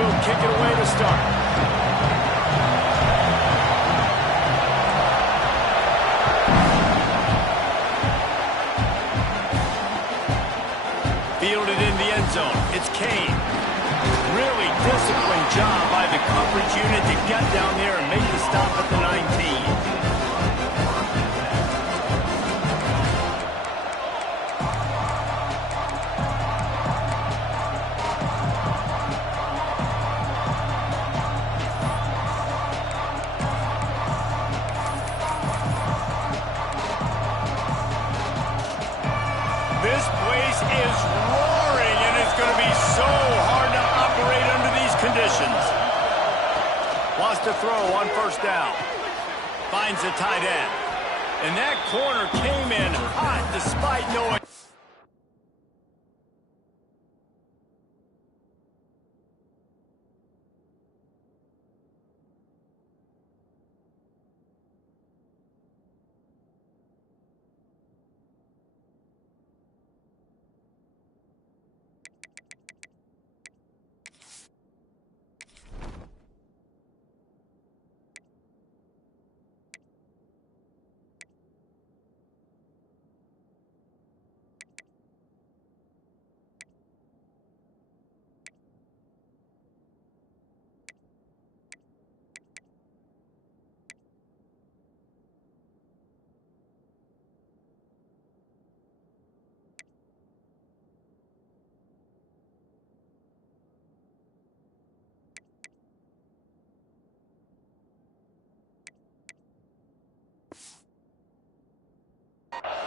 will kick it away to start. Fielded in the end zone. It's Kane. Really disciplined job by the coverage unit to get down there and make the stop at the 19. This place is roaring, and it's going to be so hard to operate under these conditions. Wants to throw on first down. Finds the tight end. And that corner came in hot despite knowing.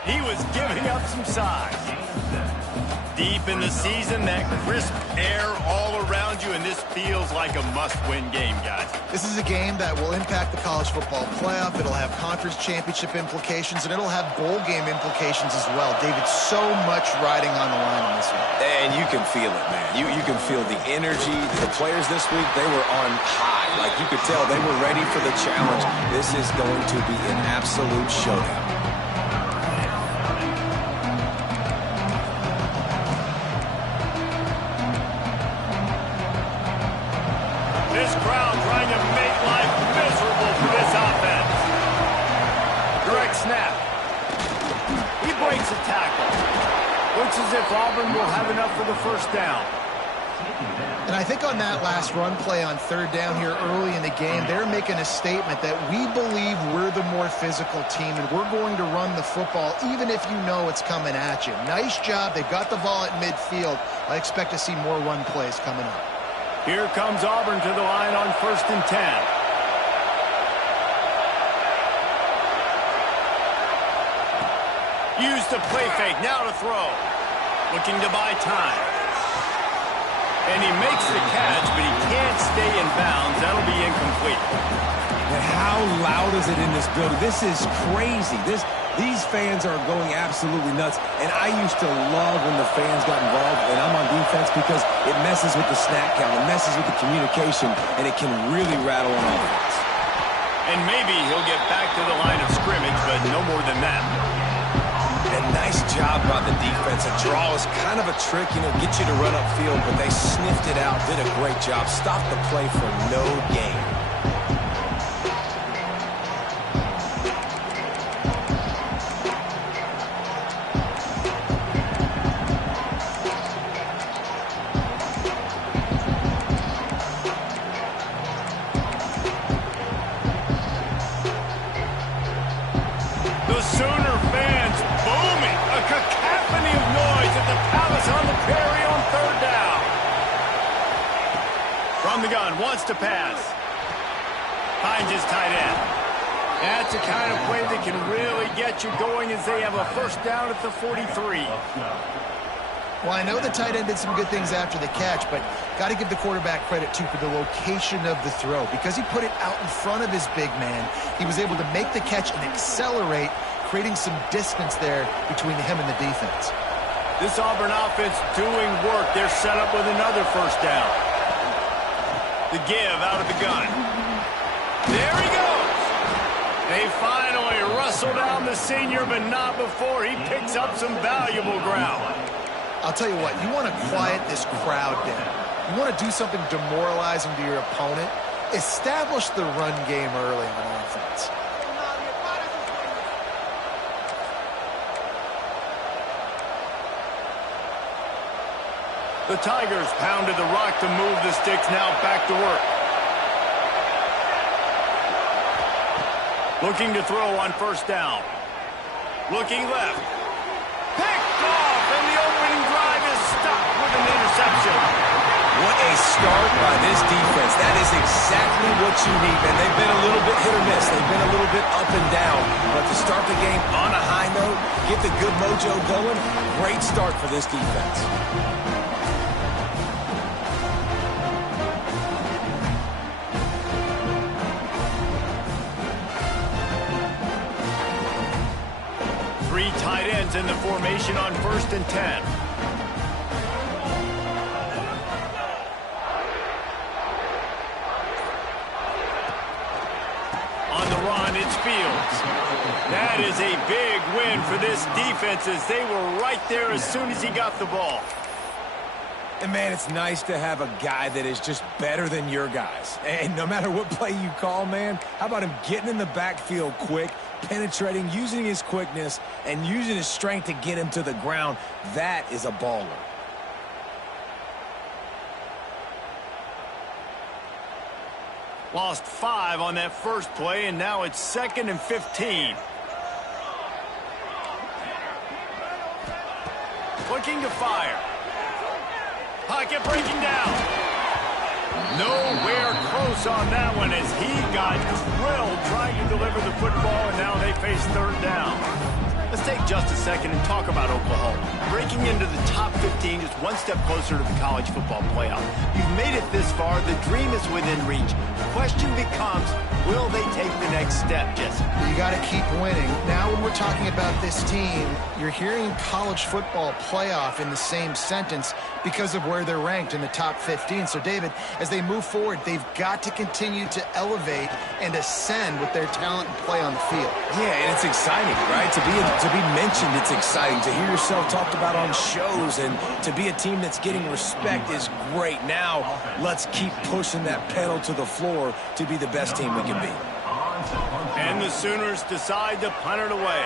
He was giving up some size. Deep in the season, that crisp air all around you, and this feels like a must-win game, guys. This is a game that will impact the college football playoff. It'll have conference championship implications, and it'll have bowl game implications as well. David, so much riding on the line in this one. And you can feel it, man. You can feel the energy. The players this week, they were on high. Like you could tell, they were ready for the challenge. This is going to be an absolute showdown. This crowd trying to make life miserable for this offense. Direct snap. He breaks a tackle. Looks as if Auburn will have enough for the first down. And I think on that last run play on third down here early in the game, they're making a statement that we believe we're the more physical team and we're going to run the football even if you know it's coming at you. Nice job. They've got the ball at midfield. I expect to see more run plays coming up. Here comes Auburn to the line on 1st and 10. Use the play fake, now to throw. Looking to buy time. And he makes the catch, but he can't stay in bounds. That'll be incomplete. And how loud is it in this building? This is crazy. These fans are going absolutely nuts. And I used to love when the fans got involved, and I'm on defense because it messes with the snap count, it messes with the communication, and it can really rattle on offense. And maybe he'll get back to the line of scrimmage, but no more than that. And nice job by the defense. A draw is kind of a trick, get you to run upfield, but they sniffed it out, did a great job, stopped the play for no gain. The Sooner fans booming, a cacophony of noise at the Palace on the Prairie on third down. From the gun, wants to pass. Finds his tight end. That's the kind of play that can really get you going as they have a first down at the 43. Well, I know the tight end did some good things after the catch, but got to give the quarterback credit, too, for the location of the throw. Because he put it out in front of his big man, he was able to make the catch and accelerate, creating some distance there between him and the defense. This Auburn offense doing work. They're set up with another first down. The give out of the gun. There he goes. They finally rustle down the senior, but not before he picks up some valuable ground. I'll tell you what, you want to quiet this crowd down. You want to do something demoralizing to your opponent, establish the run game early on offense. The Tigers pounded the rock to move the sticks, now back to work. Looking to throw on first down. Looking left. Picked off, and the opening drive is stopped with an interception. What a start by this defense. That is exactly what you need, man. They've been a little bit hit or miss. They've been a little bit up and down. But to start the game on a high note, get the good mojo going, great start for this defense. Three tight ends in the formation on 1st and 10. On the run, it's Fields. That is a big win for this defense as they were right there as soon as he got the ball. And, man, it's nice to have a guy that is just better than your guys. And no matter what play you call, man, how about him getting in the backfield quick, penetrating, using his quickness, and using his strength to get him to the ground? That is a baller. Lost 5 on that first play, and now it's 2nd and 15. Looking to fire. Pocket breaking down. Nowhere close on that one as he got drilled trying to deliver the football, and now they face 3rd down. Let's take just a second and talk about Oklahoma. Breaking into the top 15 is one step closer to the college football playoff. You've made it this far. The dream is within reach. The question becomes, will they take the next step, Jesse? You got to keep winning. Now when we're talking about this team, you're hearing college football playoff in the same sentence because of where they're ranked in the top 15. So, David, as they move forward, they've got to continue to elevate and ascend with their talent and play on the field. Yeah, and it's exciting, right? To be mentioned, it's exciting. To hear yourself talked about on shows and to be a team that's getting respect is great. Now, let's keep pushing that pedal to the floor to be the best team we can be. And the Sooners decide to punt it away.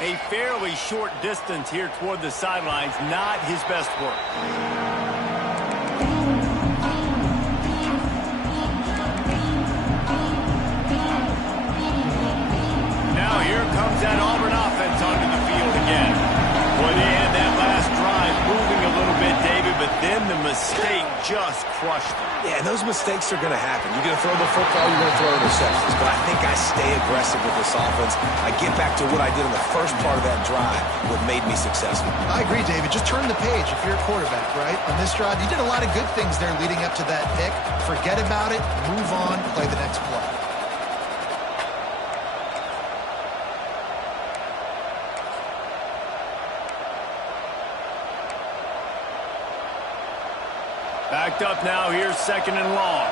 A fairly short distance here toward the sidelines, not his best work. Now here comes that Auburn offense onto the field again. Boy, they had that last drive moving a little bit, David, but then the mistake just crushed them. Yeah, and those mistakes are going to happen. You're going to throw the football, you're going to throw interceptions. But I think I stay aggressive with this offense. I get back to what I did in the first part of that drive, what made me successful. I agree, David. Just turn the page if you're a quarterback, right? On this drive, you did a lot of good things there leading up to that pick. Forget about it, move on, play the next play. Backed up now, here's 2nd and long.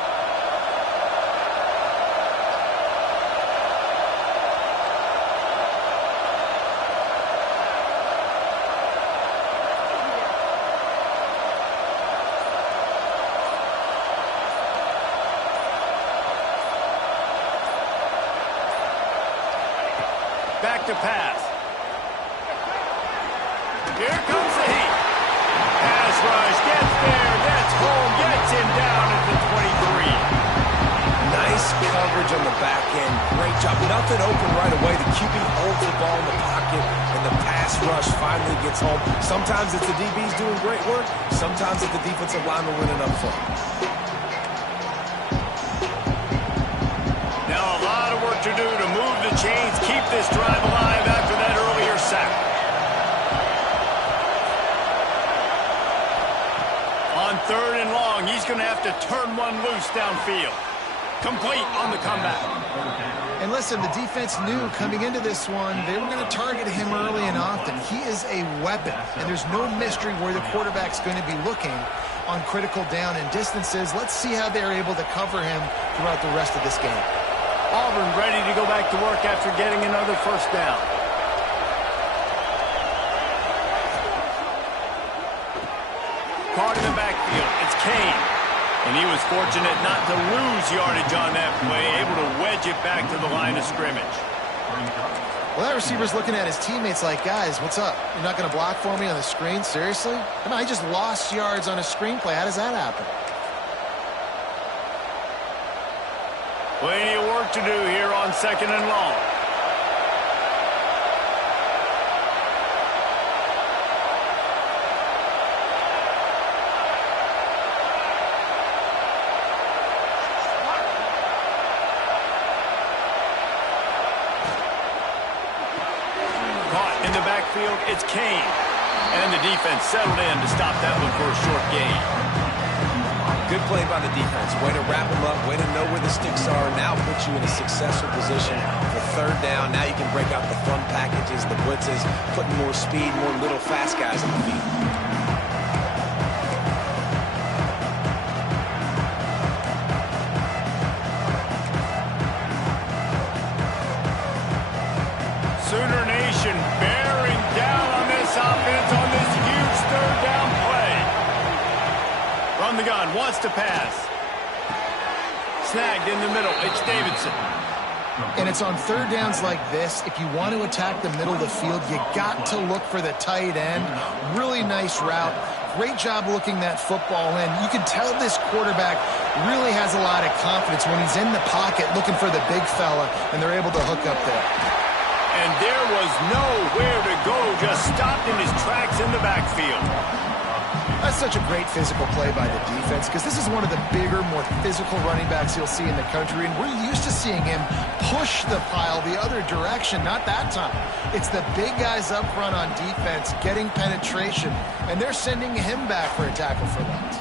Back to pass. Here comes the heat. Pass rush, gets there, gets home, gets him down at the 23. Nice coverage on the back end. Great job. Nothing open right away. The QB holds the ball in the pocket, and the pass rush finally gets home. Sometimes it's the DBs doing great work. Sometimes it's the defensive lineman winning up front. Now a lot of work to do to move the chains, keep this drive alive after that earlier sack. On 3rd and long, he's going to have to turn one loose downfield. Complete on the comeback. And listen, the defense knew coming into this one, they were going to target him early and often. He is a weapon, and there's no mystery where the quarterback's going to be looking on critical down and distances. Let's see how they're able to cover him throughout the rest of this game. Auburn ready to go back to work after getting another first down. Caught in the backfield. It's And he was fortunate not to lose yardage on that play, able to wedge it back to the line of scrimmage. Well, that receiver's looking at his teammates like, guys, what's up? You're not going to block for me on the screen? Seriously? Come on, I just lost yards on a screenplay. How does that happen? Plenty of work to do here on 2nd and long. Caught in the backfield, it's Kane. And the defense settled in to stop that one for a short gain. Good play by the defense. Way to wrap them up. Way to know where the sticks are. Now put you in a successful position for 3rd down. Now you can break out the fun packages, the blitzes, putting more speed, more little fast guys on the field. Sooner Nation bearing down on this offense on this huge 3rd down play. From the gun, wants to pass. Snagged in the middle, it's Davidson. And it's on 3rd downs like this. If you want to attack the middle of the field, you got to look for the tight end. Really nice route. Great job looking that football in. You can tell this quarterback really has a lot of confidence when he's in the pocket looking for the big fella, and they're able to hook up there. And there was nowhere to go, just stopped in his tracks in the backfield. That's such a great physical play by the defense because this is one of the bigger, more physical running backs you'll see in the country, and we're used to seeing him push the pile the other direction. Not that time. It's the big guys up front on defense getting penetration, and they're sending him back for a tackle for loss.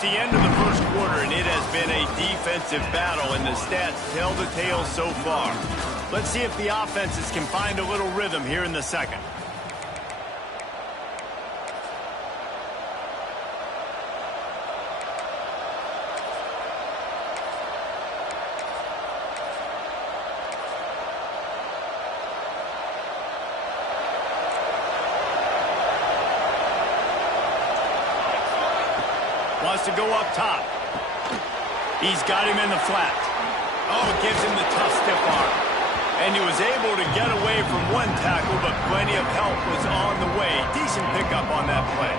The end of the first quarter, and it has been a defensive battle, and the stats tell the tale so far. Let's see if the offenses can find a little rhythm here in the second. Wants to go up top. He's got him in the flat. Oh, it gives him the tough stiff arm. And he was able to get away from one tackle, but plenty of help was on the way. Decent pickup on that play.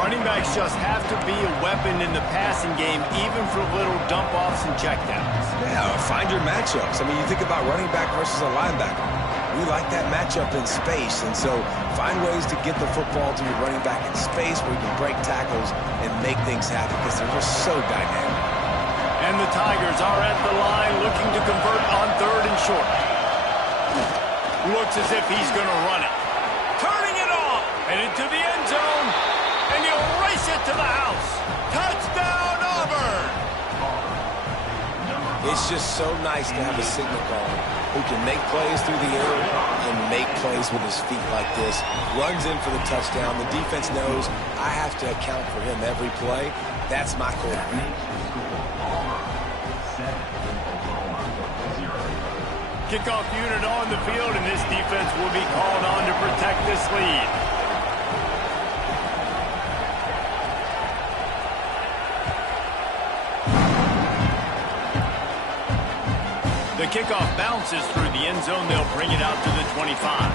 Running backs just have to be a weapon in the passing game, even for little dump-offs and checkdowns. Yeah, find your matchups. I mean, you think about running back versus a linebacker. We like that matchup in space, and so find ways to get the football to your running back in space where you can break tackles and make things happen because they're just so dynamic. And the Tigers are at the line looking to convert on 3rd and short. Looks as if he's going to run it. Turning it off and into the end zone, and he'll race it to the house. Touchdown, Auburn! It's just so nice to have a signal caller who can make plays through the air and make plays with his feet like this. Runs in for the touchdown. The defense knows I have to account for him every play. That's my quarterback. Kickoff unit on the field, and this defense will be called on to protect this lead. The kickoff bounces through the end zone. They'll bring it out to the 25.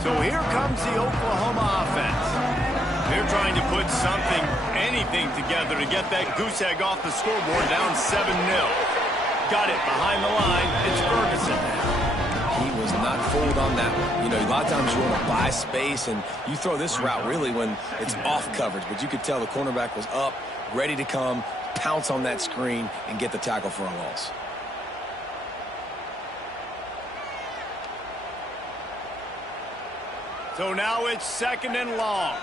So here comes the Oklahoma offense. They're trying to put something, anything together to get that goose egg off the scoreboard down 7-0. Got it behind the line. It's Ferguson. He was not fooled on that one. You know, a lot of times you want to buy space, and you throw this route really when it's off coverage. But you could tell the cornerback was up, ready to come, pounce on that screen, and get the tackle for a loss. So now it's 2nd and long.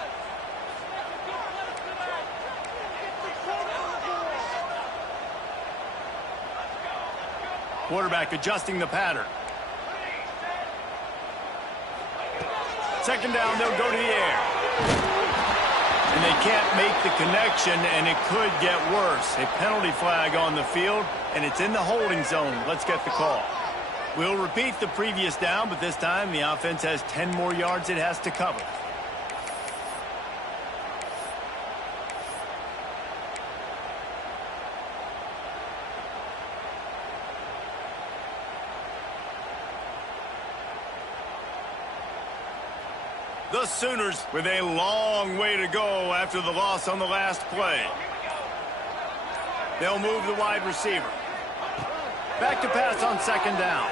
Quarterback adjusting the pattern. Second down, they'll go to the air. And they can't make the connection, and it could get worse. A penalty flag on the field, and it's in the holding zone. Let's get the call. We'll repeat the previous down, but this time the offense has 10 more yards it has to cover. The Sooners with a long way to go after the loss on the last play. They'll move the wide receiver. Back to pass on second down.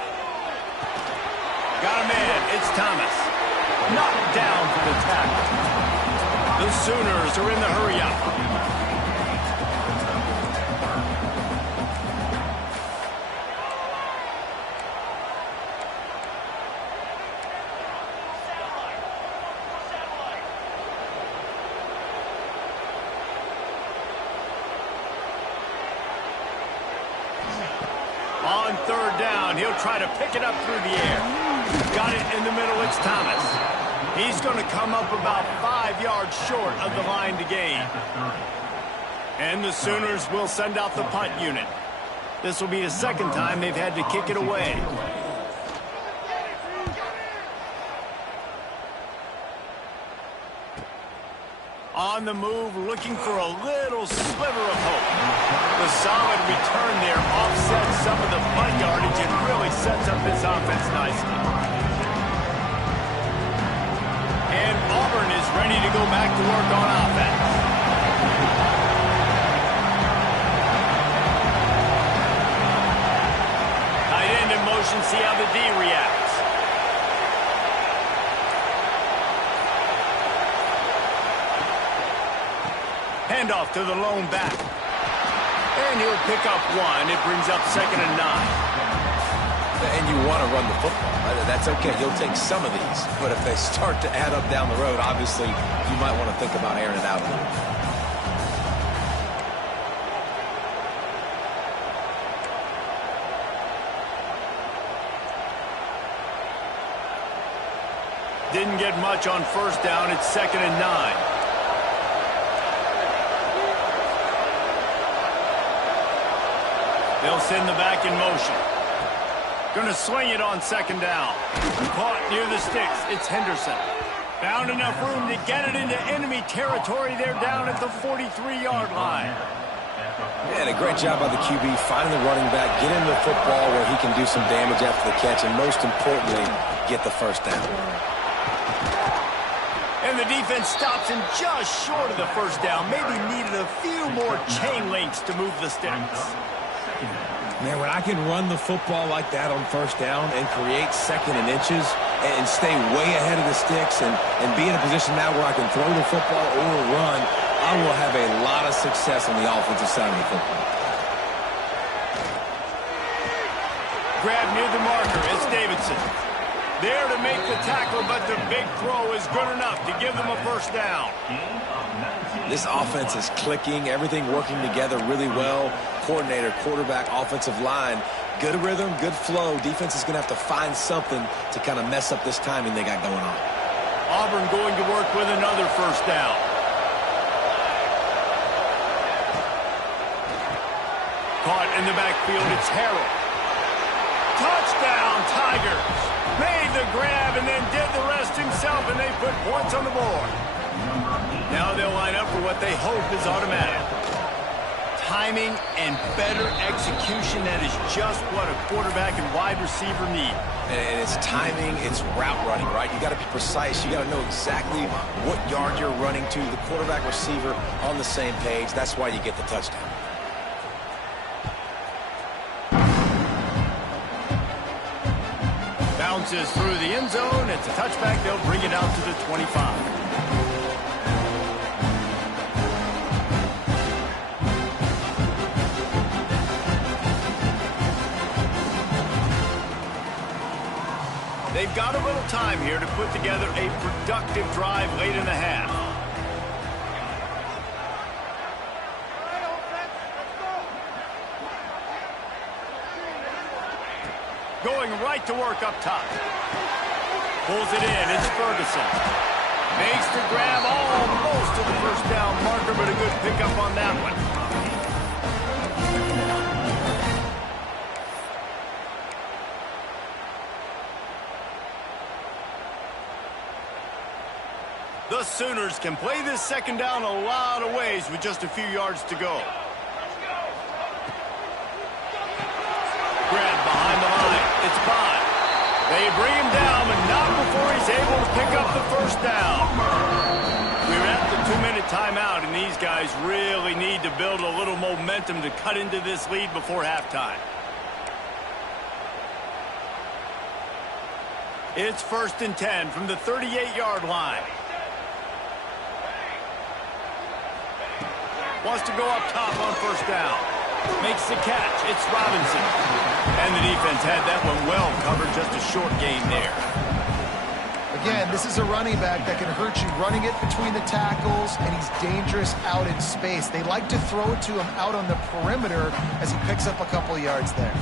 Got a man. It's Thomas. Knocked down for the tackle. The Sooners are in the hurry-up. On third down, he'll try to pick it up through the air. Got it in the middle, it's Thomas. He's going to come up about 5 yards short of the line to gain. And the Sooners will send out the punt unit. This will be the second time they've had to kick it away. On the move, looking for a little sliver of hope. The solid return there offsets some of the punt yardage and really sets up this offense nicely. And Auburn is ready to go back to work on offense. Tight end in motion, see how the D reacts. Handoff to the lone back. And he'll pick up one. It brings up 2nd and 9. And you want to run the football. That's okay. You'll take some of these. But if they start to add up down the road, obviously, you might want to think about airing it out a little. Didn't get much on first down. It's 2nd and 9. They'll send the back in motion. Going to swing it on second down. Caught near the sticks. It's Henderson. Found enough room to get it into enemy territory. They're down at the 43-yard line. Yeah, and a great job by the QB finding the running back, get him the football where he can do some damage after the catch, and most importantly, get the first down. And the defense stops him just short of the first down. Maybe needed a few more chain links to move the sticks. Man, when I can run the football like that on first down and create 2nd and inches and stay way ahead of the sticks and be in a position now where I can throw the football or run, I will have a lot of success on the offensive side of the football. Grab near the marker. It's Davidson. There to make the tackle, but the big throw is good enough to give them a first down. This offense is clicking, everything working together really well. Coordinator, quarterback, offensive line, good rhythm, good flow. Defense is going to have to find something to kind of mess up this timing they got going on. Auburn going to work with another first down. Caught in the backfield, it's Harrell. Touchdown, Tigers. Made the grab and then did the rest himself, and they put points on the board. Now they'll line up for what they hope is automatic. Timing and better execution, that is just what a quarterback and wide receiver need. And it's timing, it's route running, right? You got to be precise. You got to know exactly what yard you're running to. The quarterback, receiver on the same page. That's why you get the touchdown. Bounces through the end zone. It's a touchback. They'll bring it out to the 25. They've got a little time here to put together a productive drive late in the half. right to work up top. Pulls it in. It's Ferguson. Makes the grab almost to the first down marker, but a good pickup on that one. The Sooners can play this second down a lot of ways with just a few yards to go. Grab behind the line. It's Bond. They bring him down, but not before he's able to pick up the first down. We're at the 2-minute timeout, and these guys really need to build a little momentum to cut into this lead before halftime. It's 1st and 10 from the 38-yard line. Wants to go up top on first down. Makes the catch. It's Robinson. And the defense had that one well covered. Just a short gain there. Again, this is a running back that can hurt you running it between the tackles, and he's dangerous out in space. They like to throw it to him out on the perimeter as he picks up a couple yards there.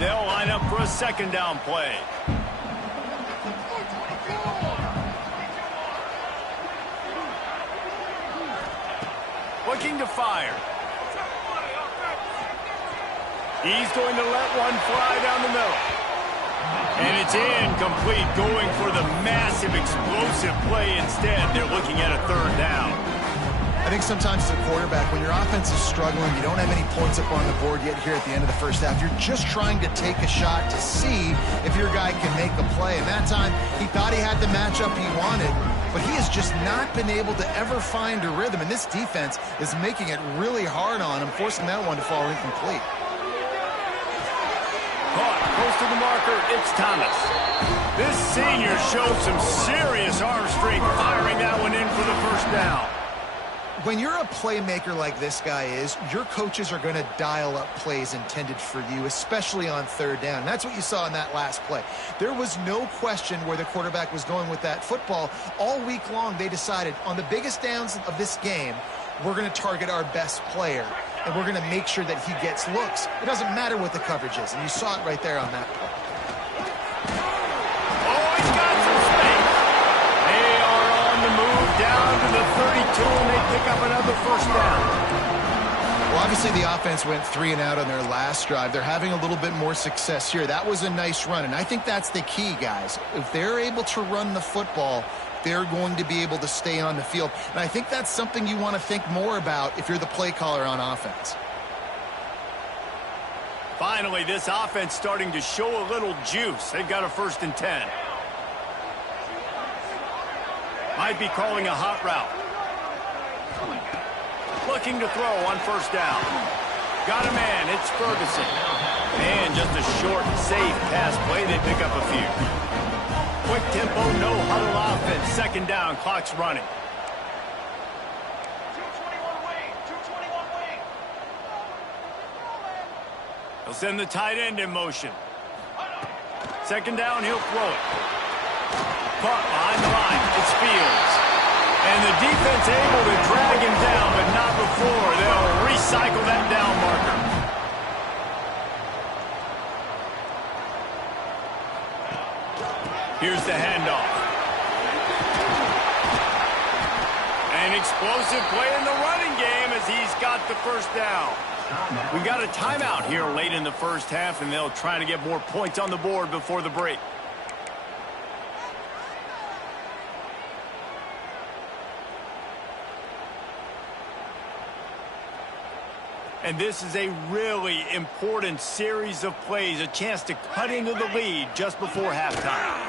They'll line up for a second down play. Looking to fire. He's going to let one fly down the middle. And it's incomplete, going for the massive explosive play instead. They're looking at a third down. I think sometimes as a quarterback, when your offense is struggling, you don't have any points up on the board yet here at the end of the first half. You're just trying to take a shot to see if your guy can make a play. And that time, he thought he had the matchup he wanted, but he has just not been able to ever find a rhythm. And this defense is making it really hard on him, forcing that one to fall incomplete. Caught, close to the marker, it's Thomas. This senior shows some serious arm strength, firing that one in for the first down. When you're a playmaker like this guy is, your coaches are going to dial up plays intended for you, especially on third down. And that's what you saw in that last play. There was no question where the quarterback was going with that football. All week long, they decided on the biggest downs of this game, we're going to target our best player, and we're going to make sure that he gets looks. It doesn't matter what the coverage is, and you saw it right there on that play. Down to the 32, and they pick up another first down. Well, obviously the offense went 3 and out on their last drive. They're having a little bit more success here. That was a nice run, and I think that's the key, guys. If they're able to run the football, they're going to be able to stay on the field. And I think that's something you want to think more about if you're the play caller on offense. Finally, this offense starting to show a little juice. They've got a 1st and 10. Might be calling a hot route. Looking to throw on first down. Got a man, it's Ferguson. And just a short, safe pass play, they pick up a few. Quick tempo, no huddle offense. Second down, clock's running. 221 wing, 221 wing. He'll send the tight end in motion. Second down, he'll throw it. Caught behind the line. It's Fields. And the defense able to drag him down, but not before. They'll recycle that down marker. Here's the handoff. An explosive play in the running game as he's got the first down. We got a timeout here late in the first half, and they'll try to get more points on the board before the break. And this is a really important series of plays, a chance to cut into the lead just before halftime.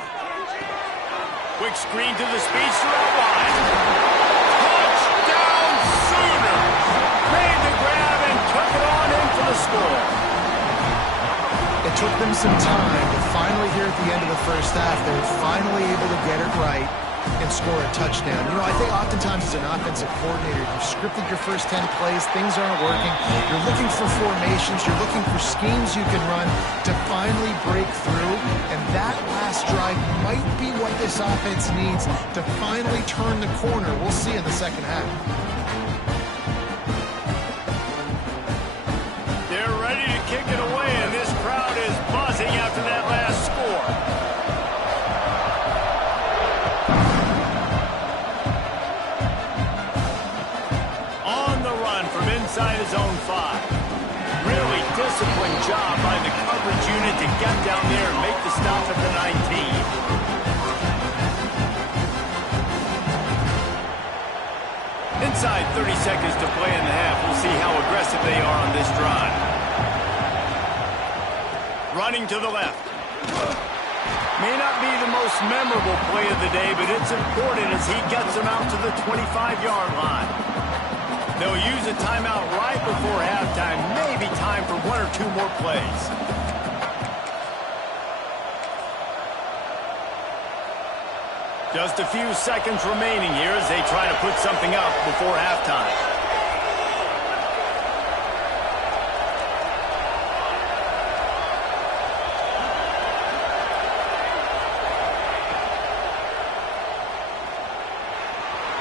Quick screen to the speedster outline. Touchdown Sooners! Made the grab and took it on in for the score. It took them some time, but finally here at the end of the first half, they were finally able to get it right and score a touchdown. You know, I think oftentimes as an offensive coordinator, you've scripted your first 10 plays, things aren't working. You're looking for formations, you're looking for schemes you can run to finally break through, and that last drive might be what this offense needs to finally turn the corner. We'll see in the second half. They're kick it away, and this crowd is buzzing after that last score. On the run from inside his own 5. Really disciplined job by the coverage unit to get down there and make the stop at the 19. Inside 30 seconds to play in the half. We'll see how aggressive they are on this drive. Running to the left. May not be the most memorable play of the day, but it's important as he gets them out to the 25-yard line. They'll use a timeout right before halftime. Maybe time for 1 or 2 more plays. Just a few seconds remaining here as they try to put something up before halftime.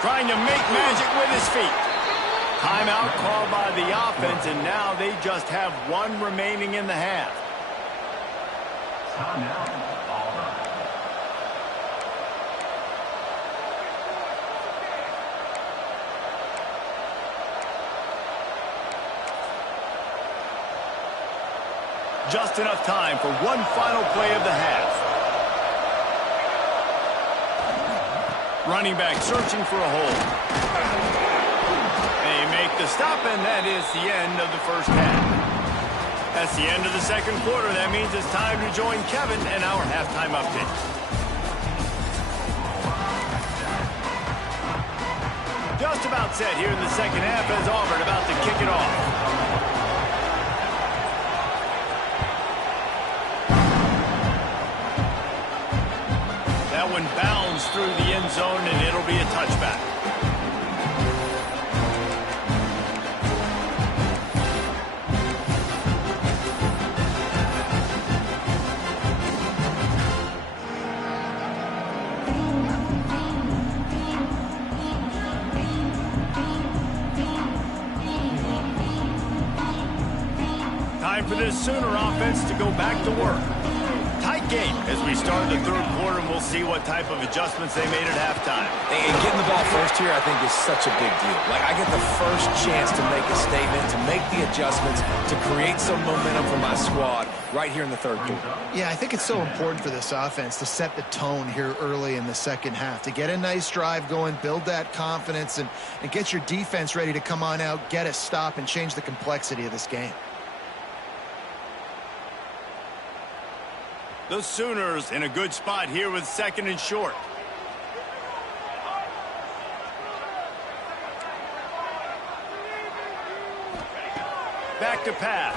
Trying to make magic with his feet. Timeout called by the offense, and now they just have 1 remaining in the half. Timeout. Just enough time for 1 final play of the half. Running back searching for a hole. They make the stop, and that is the end of the first half. That's the end of the second quarter. That means it's time to join Kevin and our halftime update. Just about set here in the second half as Auburn about to kick it off. That one bounds through the end zone, and it'll be a touchback. Time for this Sooner offense to go back to work. Tight game as we start the third quarter, and we'll see what type of adjustments they made at halftime. And getting the ball first here, I think, is such a big deal. Like, I get the first chance to make a statement, to make the adjustments, to create some momentum for my squad right here in the third quarter. Yeah, I think it's so important for this offense to set the tone here early in the second half, to get a nice drive going, build that confidence, and get your defense ready to come on out, get a stop, and change the complexity of this game. The Sooners in a good spot here with 2nd and short. Back to pass.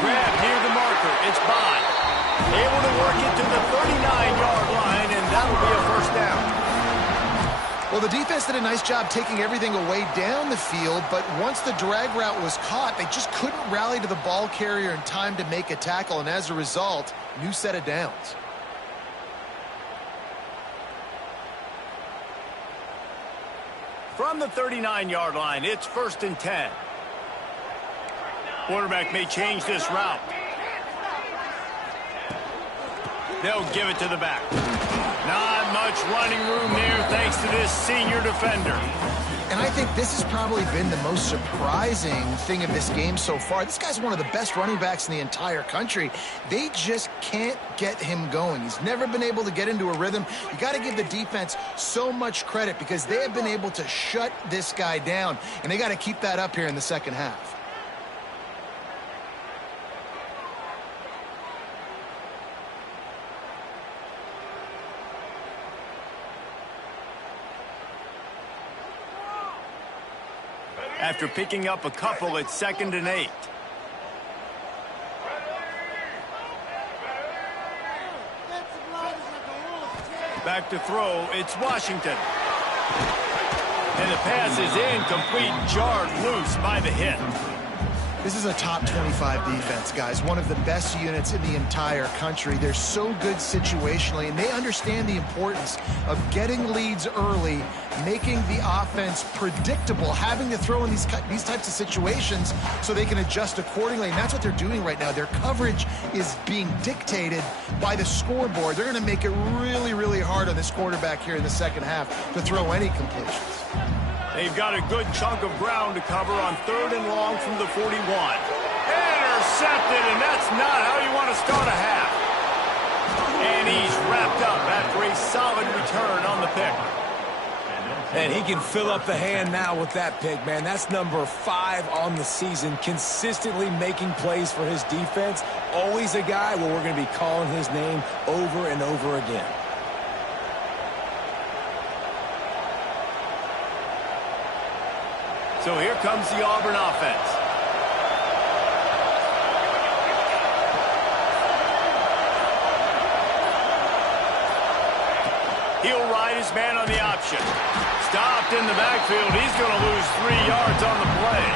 Grab near the marker. It's by. Able to work it to the 39-yard line, and that'll be a first down. Well, the defense did a nice job taking everything away down the field, but once the drag route was caught, they just couldn't rally to the ball carrier in time to make a tackle, and as a result, new set of downs. From the 39-yard line, it's 1st and 10. Quarterback may change this route. They'll give it to the back. Not much running room there thanks to this senior defender. And I think this has probably been the most surprising thing of this game so far. This guy's one of the best running backs in the entire country. They just can't get him going. He's never been able to get into a rhythm. You got to give the defense so much credit because they have been able to shut this guy down, and they got to keep that up here in the second half. After picking up a couple, it's 2nd and 8. Back to throw, it's Washington. And the pass is incomplete, jarred loose by the hit. This is a top 25 defense, guys. One of the best units in the entire country. They're so good situationally, and they understand the importance of getting leads early, making the offense predictable, having to throw in these types of situations so they can adjust accordingly. And that's what they're doing right now. Their coverage is being dictated by the scoreboard. They're going to make it really, really hard on this quarterback here in the second half to throw any completions. They've got a good chunk of ground to cover on 3rd and long from the 41. Intercepted, and that's not how you want to start a half. And he's wrapped up after a solid return on the pick. And he can fill up the hand now with that pick, man. That's number 5 on the season, consistently making plays for his defense. Always a guy where we're going to be calling his name over and over again. So here comes the Auburn offense. He'll ride his man on the option. Stopped in the backfield. He's going to lose 3 yards on the play.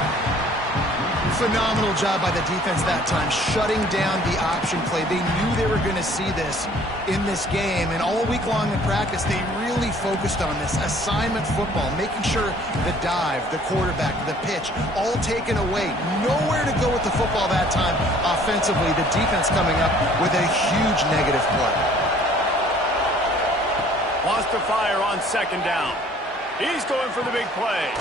Phenomenal job by the defense that time, shutting down the option play. They knew they were going to see this in this game, and all week long in practice, they really focused on this assignment football, making sure the dive, the quarterback, the pitch, all taken away. Nowhere to go with the football that time offensively. The defense coming up with a huge negative play. Wants to fire on 2nd down. He's going for the big play.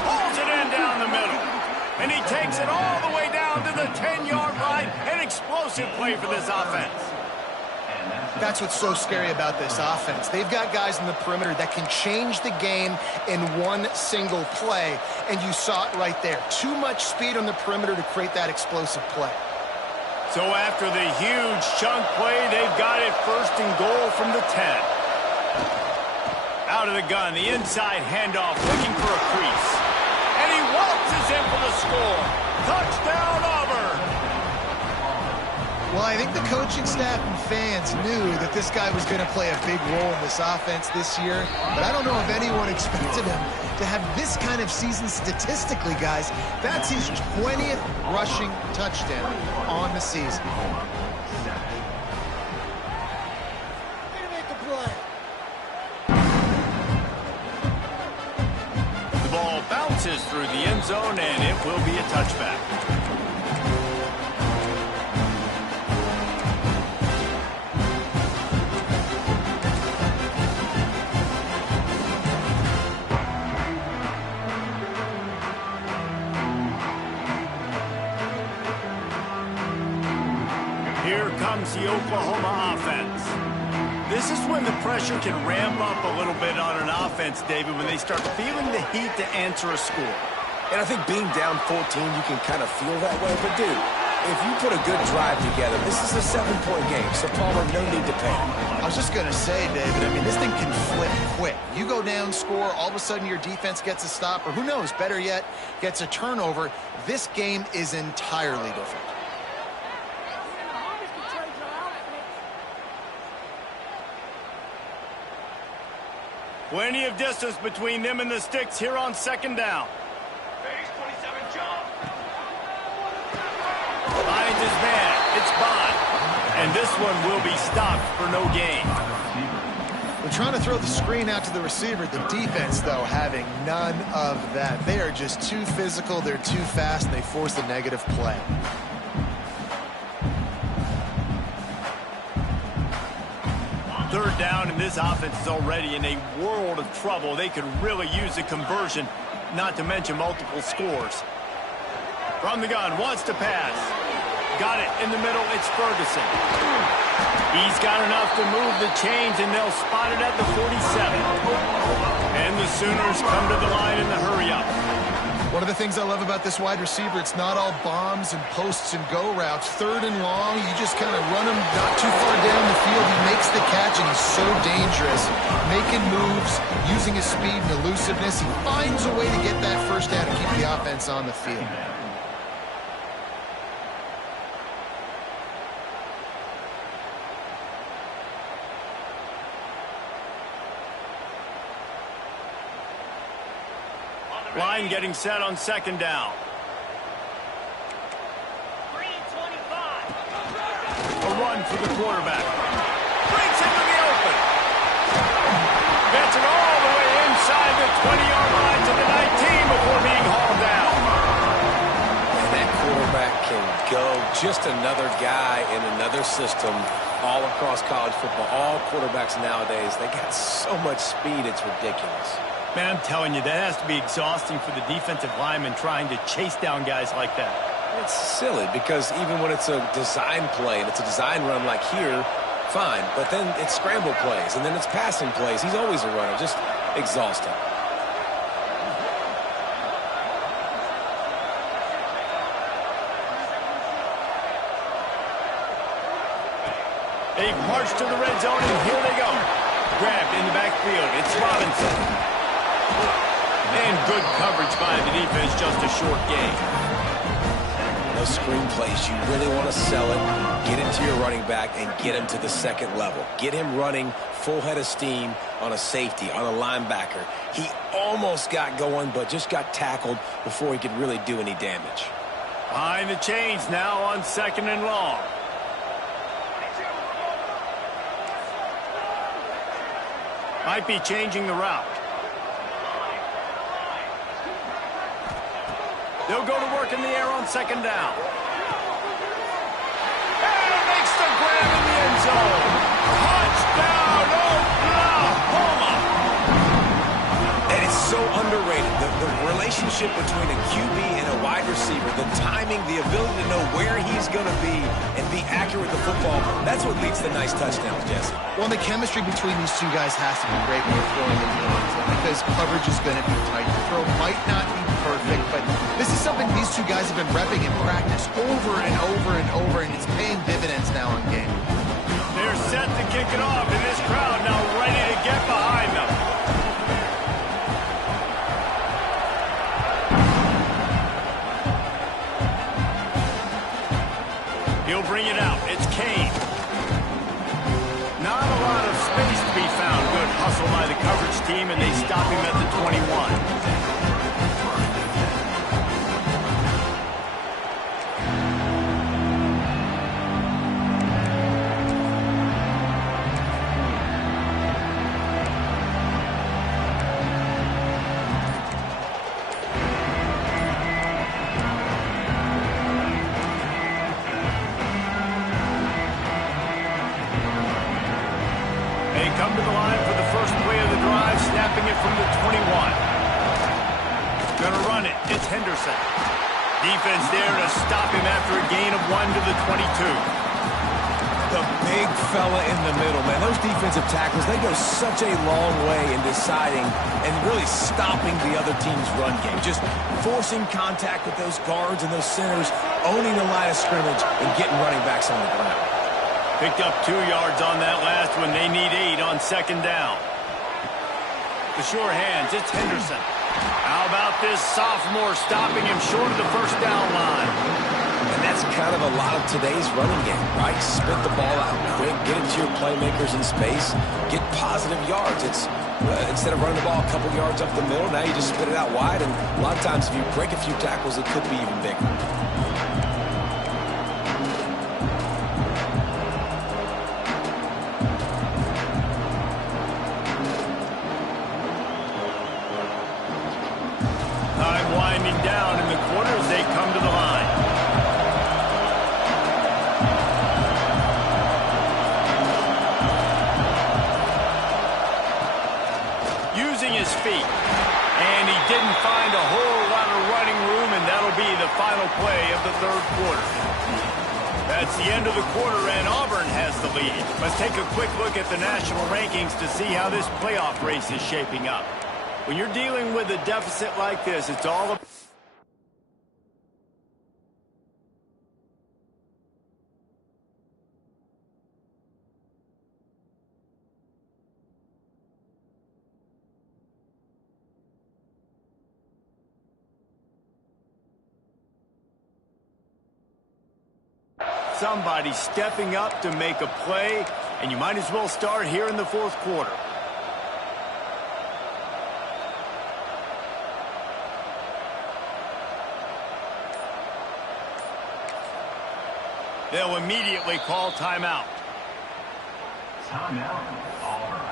Pulls it in down the middle. And he takes it all the way down to the 10-yard line. An explosive play for this offense. That's what's so scary about this offense. They've got guys in the perimeter that can change the game in one single play. And you saw it right there. Too much speed on the perimeter to create that explosive play. So after the huge chunk play, they've got it 1st and goal from the 10. Out of the gun, the inside handoff, looking for a crease. And he waltzes in for the score. Touchdown, Auburn! Well, I think the coaching staff and fans knew that this guy was going to play a big role in this offense this year, but I don't know if anyone expected him to have this kind of season statistically, guys. That's his 20th rushing touchdown on the season. Bounces through the end zone, and it will be a touchback. Here comes the Oklahoma offense. This is when the pressure can ramp up a little bit on an offense, David, when they start feeling the heat to answer a score. And I think being down 14, you can kind of feel that way. But, dude, if you put a good drive together, this is a 7-point game. So, Palmer, no need to panic. I was just going to say, David, I mean, this thing can flip quick. You go down, score, all of a sudden your defense gets a stop, or who knows, better yet, gets a turnover. This game is entirely different. Plenty of distance between them and the sticks here on 2nd down. Phase 27 jump. Finds his man. It's Bond. And this one will be stopped for no gain. They're trying to throw the screen out to the receiver. The defense, though, having none of that. They are just too physical. They're too fast, and they force the negative play. Third down, and this offense is already in a world of trouble. They could really use a conversion, not to mention multiple scores. From the gun, wants to pass. Got it in the middle, it's Ferguson. He's got enough to move the chains, and they'll spot it at the 47. And the Sooners come to the line in the hurry-up. One of the things I love about this wide receiver, it's not all bombs and posts and go routes. 3rd and long, you just kind of run him not too far down the field. He makes the catch, and he's so dangerous. Making moves, using his speed and elusiveness. He finds a way to get that first down and keep the offense on the field. Line getting set on 2nd down. run for the quarterback. Brings him to the open. Gets it all the way inside the 20-yard line to the 19 before being hauled down. And that quarterback can go. Just another guy in another system all across college football. All quarterbacks nowadays, they got so much speed, it's ridiculous. Man, I'm telling you, that has to be exhausting for the defensive lineman trying to chase down guys like that. It's silly because even when it's a design play and it's a design run like here, fine. But then it's scramble plays and then it's passing plays. He's always a runner. Just exhausting. They march to the red zone, and here they go. Grabbed in the backfield. It's Robinson. And good coverage by the defense, just a short gain. Those screen plays, you really want to sell it, get into your running back, and get him to the second level. Get him running full head of steam on a safety, on a linebacker. He almost got going, but just got tackled before he could really do any damage. Behind the chains now on 2nd and long. Might be changing the route. They'll go to work in the air on 2nd down. And makes the grab in the end zone. Touchdown, Oklahoma! And it's so underrated. The relationship between a QB and a wide receiver, the timing, the ability to know where he's going to be and be accurate with the football, that's what leads to nice touchdowns, Jesse. Well, the chemistry between these two guys has to be great when they're throwing in the end zone because coverage is going to be tight. The throw might not be perfect, but this is something these two guys have been repping in practice over and over and over, and it's paying dividends now in game. They're set to kick it off, and this crowd now ready to get behind them. He'll bring it out. It's Kane. Not a lot of space to be found. Good hustle by the coverage team, and they stop him at the 21. Come to the line for the first play of the drive, snapping it from the 21. Gonna run it. It's Henderson. Defense there to stop him after a gain of 1 to the 22. The big fella in the middle, man. Those defensive tackles, they go such a long way in deciding and really stopping the other team's run game. Just forcing contact with those guards and those centers, owning the line of scrimmage, and getting running backs on the ground. Picked up 2 yards on that last one. They need 8 on 2nd down. The sure hands, it's Henderson. How about this sophomore stopping him short of the first down line? And that's kind of a lot of today's running game, right? Spit the ball out quick, get it to your playmakers in space, get positive yards. It's instead of running the ball a couple yards up the middle, now you just spit it out wide, and a lot of times if you break a few tackles, it could be even bigger. Down in the quarter as they come to the line. Using his feet. And he didn't find a whole lot of running room, and that'll be the final play of the 3rd quarter. That's the end of the quarter, and Auburn has the lead. Let's take a quick look at the national rankings to see how this playoff race is shaping up. When you're dealing with a deficit like this, it's all about somebody stepping up to make a play, and you might as well start here in the 4th quarter. They'll immediately call timeout. Timeout. Auburn.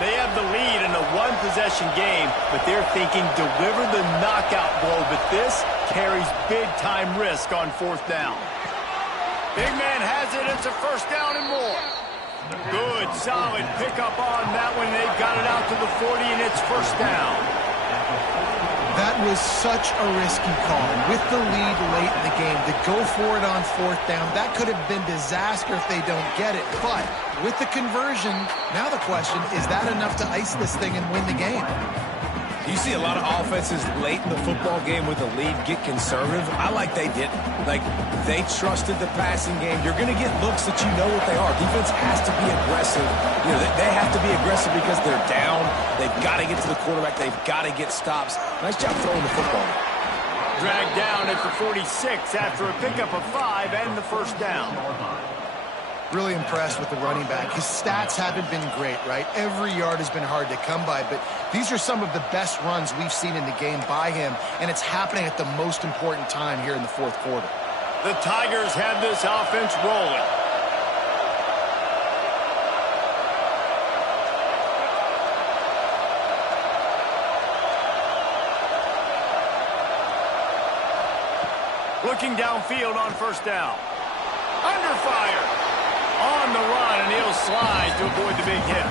They have the lead in a one-possession game, but they're thinking deliver the knockout blow. But this carries big-time risk on fourth down. Big man has it. It's a first down and more. Good, solid pickup on that one. They've got it out to the 40, and it's first down. That was such a risky call. With the lead late in the game, to go for it on fourth down, that could have been disaster if they don't get it. But with the conversion, now the question, is that enough to ice this thing and win the game? You see a lot of offenses late in the football game with a lead get conservative. I like they didn't. Like, they trusted the passing game. You're going to get looks that you know what they are. Defense has to be aggressive. You know, they have to be aggressive because they're down. They've got to get to the quarterback. They've got to get stops. Nice job throwing the football. Dragged down at the 46 after a pickup of 5 and the first down. Really impressed with the running back. His stats haven't been great, right? Every yard has been hard to come by, but these are some of the best runs we've seen in the game by him, and it's happening at the most important time here in the fourth quarter. The Tigers have this offense rolling. Looking downfield on first down. Under fire. On the run, and he'll slide to avoid the big hit.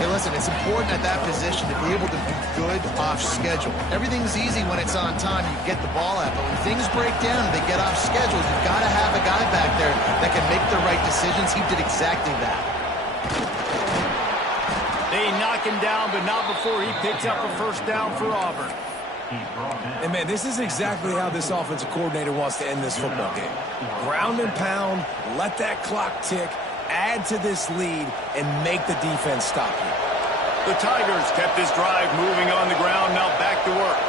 Hey, listen, it's important at that position to be able to be good off schedule. Everything's easy when it's on time. You get the ball out, but when things break down and they get off schedule, you've got to have a guy back there that can make the right decisions. He did exactly that. They knock him down, but not before he picks up a first down for Auburn. And, man, this is exactly how this offensive coordinator wants to end this football game. Ground and pound, let that clock tick, add to this lead, and make the defense stop you. The Tigers kept this drive moving on the ground, now back to work.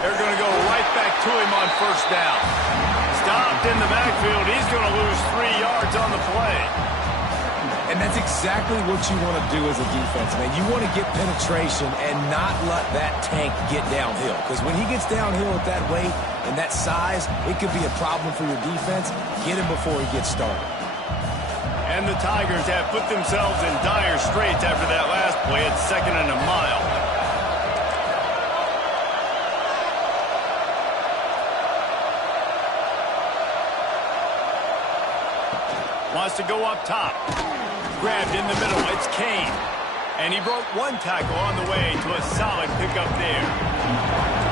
They're going to go right back to him on first down. Stopped in the backfield. He's going to lose 3 yards on the play. And that's exactly what you want to do as a defense, man. You want to get penetration and not let that tank get downhill. Because when he gets downhill at that weight and that size, it could be a problem for your defense. Get him before he gets started. And the Tigers have put themselves in dire straits after that last play at 2nd and a mile. Wants to go up top. Grabbed in the middle, it's Kane. And he broke one tackle on the way to a solid pickup there.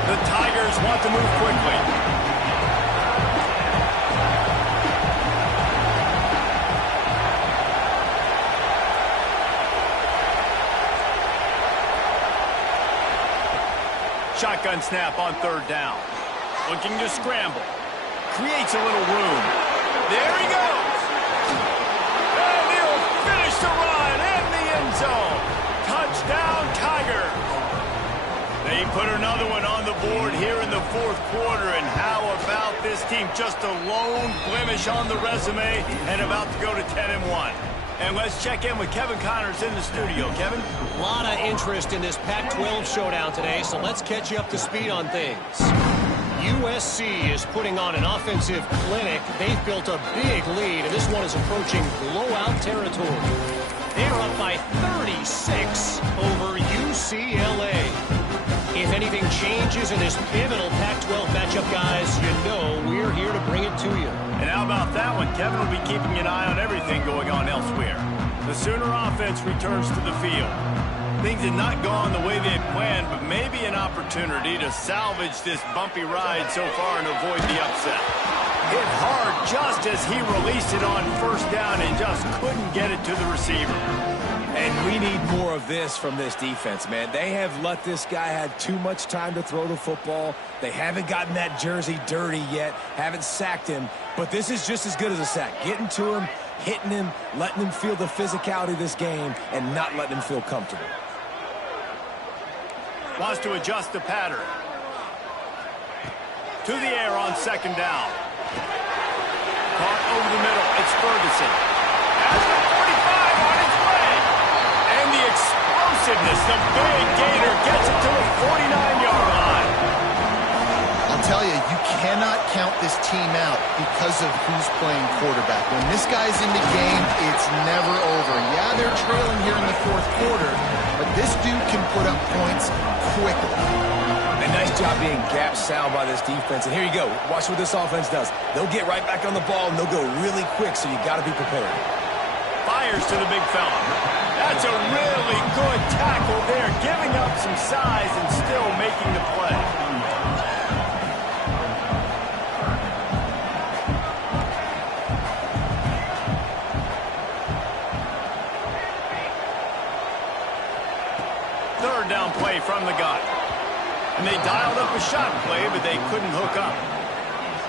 The Tigers want to move quickly. Shotgun snap on third down. Looking to scramble. Creates a little room. There he goes. The run in the end zone. Touchdown, Tigers. They put another one on the board here in the fourth quarter. And how about this team? Just a lone blemish on the resume and about to go to 10-1. And let's check in with Kevin Connors in the studio. Kevin? A lot of interest in this Pac-12 showdown today, so let's catch you up to speed on things. USC is putting on an offensive clinic. They've built a big lead, and this one is approaching blowout territory. They're up by 36 over UCLA. If anything changes in this pivotal Pac-12 matchup, guys, you know we're here to bring it to you. And how about that one? Kevin will be keeping an eye on everything going on elsewhere. The Sooner offense returns to the field. Things had not gone the way they had planned, but maybe an opportunity to salvage this bumpy ride so far and avoid the upset. Hit hard just as he released it on first down and just couldn't get it to the receiver. And we need more of this from this defense, man. They have let this guy have too much time to throw the football. They haven't gotten that jersey dirty yet, haven't sacked him, but this is just as good as a sack. Getting to him, hitting him, letting him feel the physicality of this game, and not letting him feel comfortable. Wants to adjust the pattern. To the air on second down. Caught over the middle. It's Ferguson. Has the 45 on its way. And the explosiveness, the big gainer gets it to the 49-yard line. I'll tell you, you cannot count this team out because of who's playing quarterback. When this guy's in the game, it's never over. Yeah, they're trailing here in the fourth quarter, but this dude can put up points quickly. A nice job being gap sound by this defense. And here you go. Watch what this offense does. They'll get right back on the ball, and they'll go really quick, so you got to be prepared. Fires to the big fella. That's a really good tackle there, giving up some size and still making the play. Third down play from the gun. And they dialed up a shot play, but they couldn't hook up.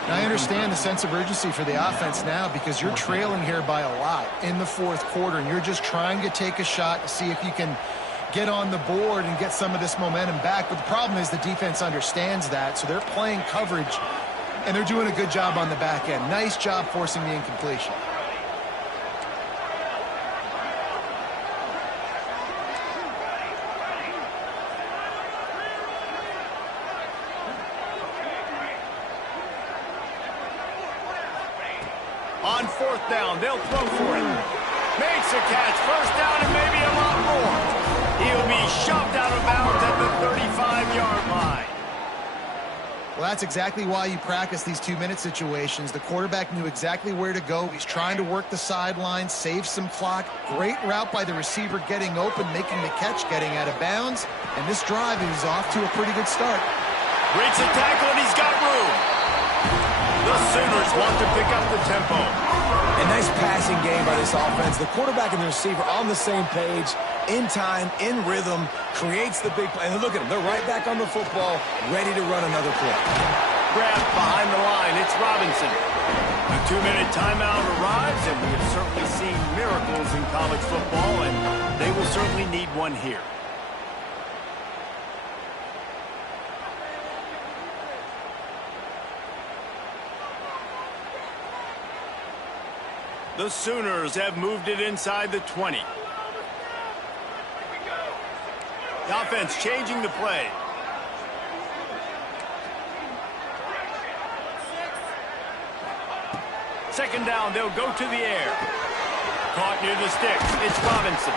And I understand the sense of urgency for the offense now because you're trailing here by a lot in the fourth quarter, and you're just trying to take a shot to see if you can get on the board and get some of this momentum back. But the problem is the defense understands that, so they're playing coverage, and they're doing a good job on the back end. Nice job forcing the incompletion. On fourth down, they'll throw for it. Makes a catch, first down, and maybe a lot more. He'll be shoved out of bounds at the 35-yard line. Well, that's exactly why you practice these 2-minute situations. The quarterback knew exactly where to go. He's trying to work the sideline, save some clock. Great route by the receiver getting open, making the catch, getting out of bounds. And this drive is off to a pretty good start. Breaks a tackle, and he's got room. The Sooners want to pick up the tempo. A nice passing game by this offense. The quarterback and the receiver on the same page, in time, in rhythm, creates the big play. And look at them. They're right back on the football, ready to run another play. Grabbed behind the line. It's Robinson. A 2-minute timeout arrives, and we have certainly seen miracles in college football, and they will certainly need one here. The Sooners have moved it inside the 20. The offense changing the play. Second down, they'll go to the air. Caught near the sticks. It's Robinson.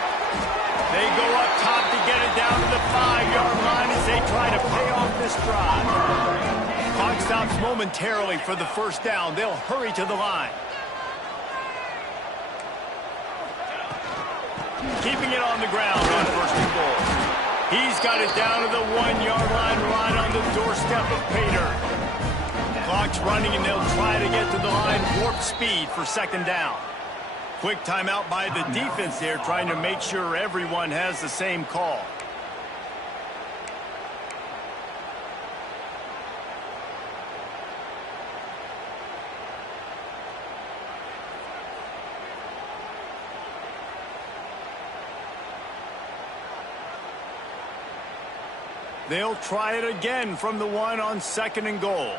They go up top to get it down to the 5-yard line as they try to pay off this drive. Clock stops momentarily for the first down. They'll hurry to the line. Keeping it on the ground on first and goal. He's got it down to the 1-yard line, right on the doorstep of Pater. Clock's running, and they'll try to get to the line, warp speed for second down. Quick timeout by the defense there, trying to make sure everyone has the same call. They'll try it again from the 1 on second and goal.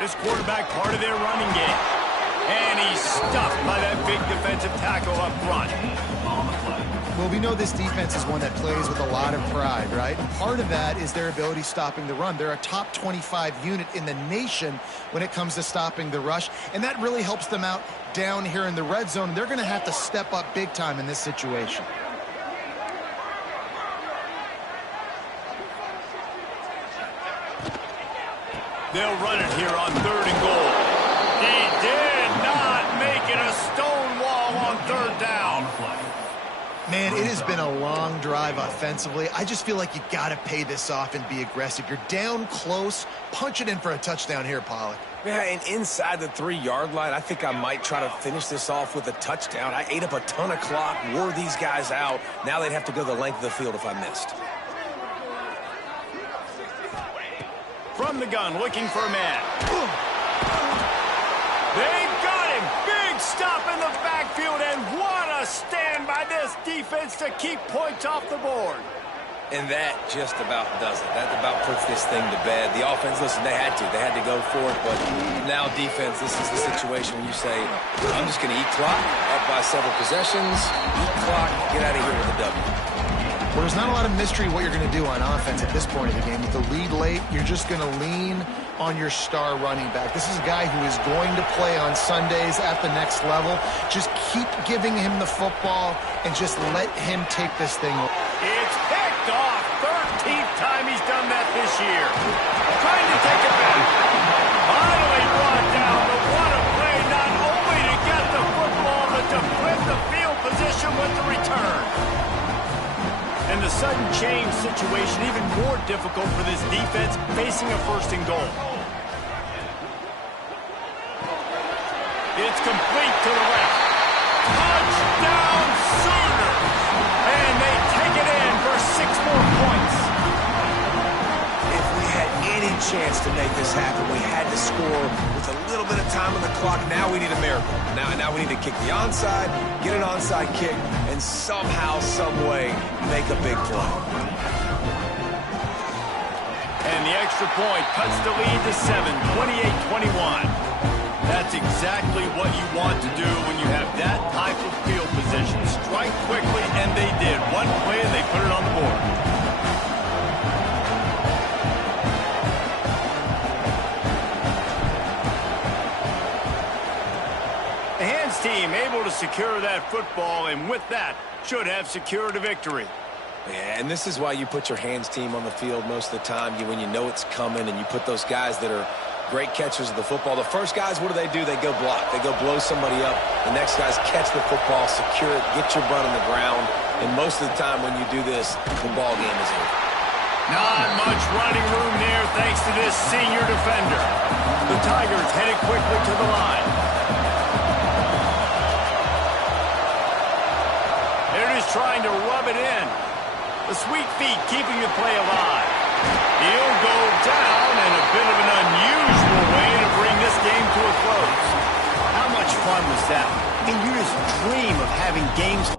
This quarterback part of their running game. And he's stuffed by that big defensive tackle up front. Well, we know this defense is one that plays with a lot of pride, right? And part of that is their ability stopping the run. They're a top 25 unit in the nation when it comes to stopping the rush. And that really helps them out down here in the red zone. They're going to have to step up big time in this situation. They'll run it here on third and goal. He did not make it a stone wall on third down. Man, it has been a long drive offensively. I just feel like you got to pay this off and be aggressive. You're down close. Punch it in for a touchdown here, Pollock. Yeah, and inside the 3-yard line, I think I might try to finish this off with a touchdown. I ate up a ton of clock, wore these guys out. Now they'd have to go the length of the field if I missed. From the gun, looking for a man. They've got him. Big stop in the backfield, and what a stand by this defense to keep points off the board. And that just about does it. That about puts this thing to bed. The offense, listen, they had to. They had to go for it. But now defense, this is the situation where you say, I'm just going to eat clock, up by several possessions, eat clock, get out of here with a W. Well, there's not a lot of mystery what you're going to do on offense at this point of the game. With the lead late, you're just going to lean on your star running back. This is a guy who is going to play on Sundays at the next level. Just keep giving him the football and just let him take this thing. It's picked off. 13th time he's done that this year. Trying to take it back. Finally brought down, but what a play, not only to get the football, but to flip the field position with the return. And the sudden change situation even more difficult for this defense facing a first and goal. It's complete to the left. Touchdown Sooners! And they take it in for 6 more points. If we had any chance to make this happen, we had to score with a little bit of time on the clock. Now we need a miracle. Now we need to kick the onside, get an onside kick, and somehow, some way, make a big play. And the extra point cuts the lead to 7, 28-21. That's exactly what you want to do when you have that type of field position. Strike quickly, and they did. One play, and they put it on the board. The hands team able to secure that football, and with that, should have secured a victory. Yeah, and this is why you put your hands team on the field most of the time, when you know it's coming, and you put those guys that are great catchers of the football. The first guys, what do? They go block. They go blow somebody up. The next guys catch the football, secure it, get your butt on the ground. And most of the time when you do this, the ball game is over. Not much running room there thanks to this senior defender. The Tigers headed quickly to the line. They're just trying to rub it in. The sweet feet keeping the play alive. He'll go down in a bit of an unusual way to bring this game to a close. How much fun was that? I mean, you just dream of having games